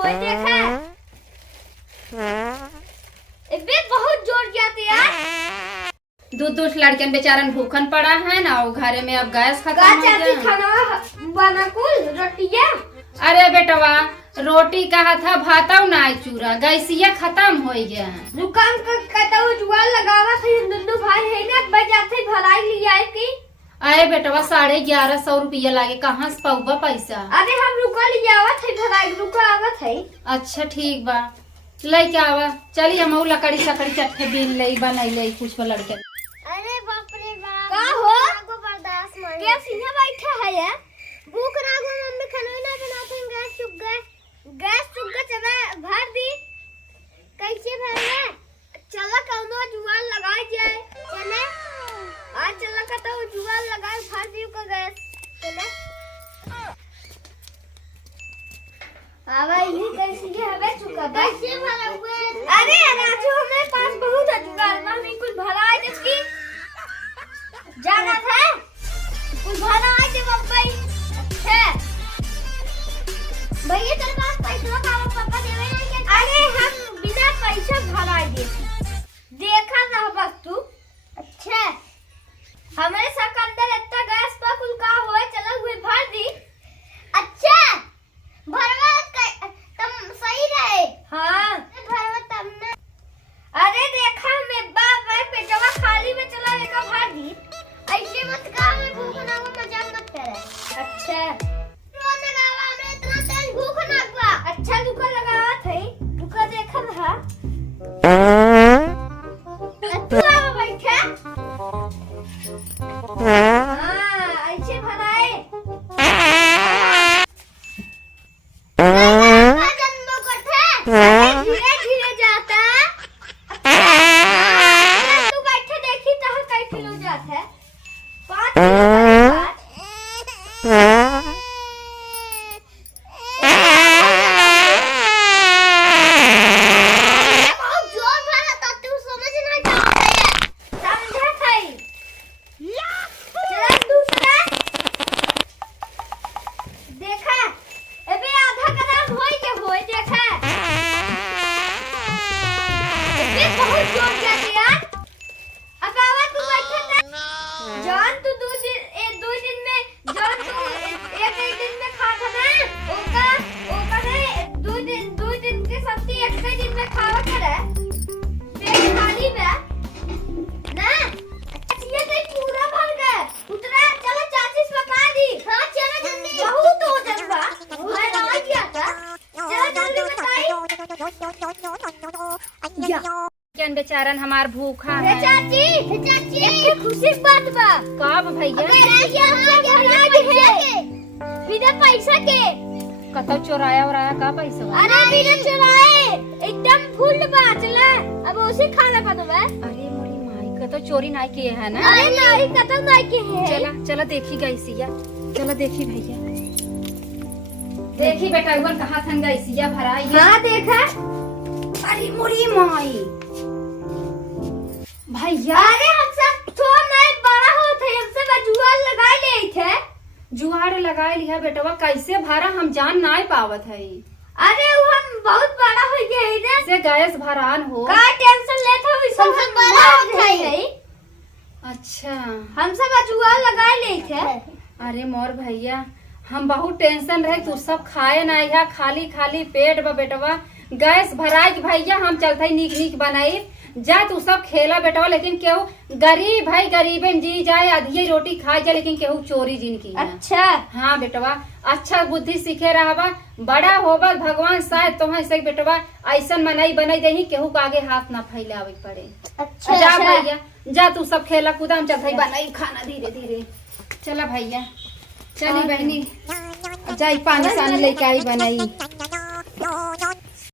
होए देखा इबे बहुत जोर जाते यार। दूध लड़कन बेचारन भूखन पड़ा है ना, वो घरे में अब गैस खत्म हो गया। खाना बना कुल रोटिया। अरे बेटवा रोटी कहा था भाता ना चूरा गैसिया खत्म हो गया। दुकान का कतौ जुआ लगावा थे दुनू भाई है ना बजाते भलाई लिया है की। अरे बेटवा 1150 रुपया लागे, कहाँ से पाऊबा पैसा। अरे हम रुका लिया थे भलाई रुका आवत है। अच्छा ठीक बा लेके आवा। चली हम लकड़ी सकड़ी चट्टे बिन ले बनाई ले कुछ को लड़के। अरे बाप रे बाप का हो आगो बर्दाश्त नहीं क्या सीधा बैठा है यार। भूख लागो मम्मी खाना ना बनाते गैस चुक गया चला भर दी कैसे भरना। चला कौनो जुगाड़ लगाई जाए चले आज चला का तो जुगाड़ लगाए भर दी का गैस चले। आवा ये कैसे हवे चुका कैसे भरा हुआ। अरे राजू हमारे पास बहुत है जुगाड़ मम्मी कुछ भरा है जिसकी जाना था कुछ भरा है जब बम्बई। अच्छा भैया तेरे पास पैसा का पापा देवे नहीं क्या। अरे हम बिना पैसा भरा दे देखा ना बस तू। अच्छा हमारे सकंदर इतना गैस पर कुल का होए चला हुए भर दी। अच्छा भरवा तुम सही रहे। हाँ भरवा तब ना। अरे देखा मैं बाप है पेटवा खाली में चला लेकर भर दी। ऐसे मत कहा मैं भूख ना को मजाक मत करे। अच्छा रोने लगावा मैं इतना तेज भूख ना हुआ। अच्छा दुका लगावा थे दुका देखा था। तू आ बैठा। हाँ ऐसे भराए धीरे धीरे जाता। तू बैठे देखी तो कई किलो जाता है 5 किलो। बहुत जोर भरा था तू समझ नहीं पाया समझा थई। चला दूसरा देखा अबे आधा कदम होई के होई देखा अबे बहुत जोर जाते यार। अब आवा तू बैठा था जान तू 2 दिन में जान तू एक दिन में खा था ना ओका ने 2 दिन के सब्जी एक दिन में खावा करे पेट खाली बा ना। ये तो पूरा भर गया उतरा चलो चाची से पका दी। हां चलो जल्दी बहुत हो जाएगा मैं आ गया था चलो जल्दी बताई। क्या बेचारन हमार भूखा है। चाची एक खुशी की बात बा। कब भैया बिना पैसा के कतौ चोराया वराया का पैसा। अरे बिना चुराए एकदम फुल बा चला अब उसे खाना बनवा। अरे मोरी माई कतौ चोरी नहीं किए है ना। अरे नहीं कतम नहीं के है। चला चला देखी गैसिया चला देखी भैया देखी बेटा उन कहाँ थन गैसिया भराई। हाँ देखा। अरे मोरी माई भैया। अरे हम सब थोड़ा नहीं बड़ा होते हम सब जुआर लगा ले थे। जुआर लगाए लिया बेटवा कैसे भरा हम जान नहीं पावत है। अरे वो हम बहुत बड़ा हो गए ना से गैस भरान हो का टेंशन लेते हो सब बड़ा हो गए। अच्छा हम सब जुआर लगा ले थे। अरे मोर भैया हम बहुत टेंशन रहे तू सब खाए ना या खाली खाली पेट बा बेटवा गैस भराई भैया हम चलते नीक नीक बनाई जा तू सब खेला बेटवा। लेकिन केहू गरीब भाई गरीबन जी जाए आधी रोटी खाए जाए लेकिन केहू चोरी जिन की। अच्छा हाँ बेटवा अच्छा बुद्धि सीखे रहा बड़ा होबा भगवान शायद तुम्हें से बेटवा ऐसा मनाई बनाई दे केहू का आगे हाथ ना फैलावे पड़े। अच्छा जा भैया जा तू सब खेला कूदा हम चल बनाई खाना धीरे धीरे। चला भैया चली बहनी जाई पानी सानी लेके आई बनाई।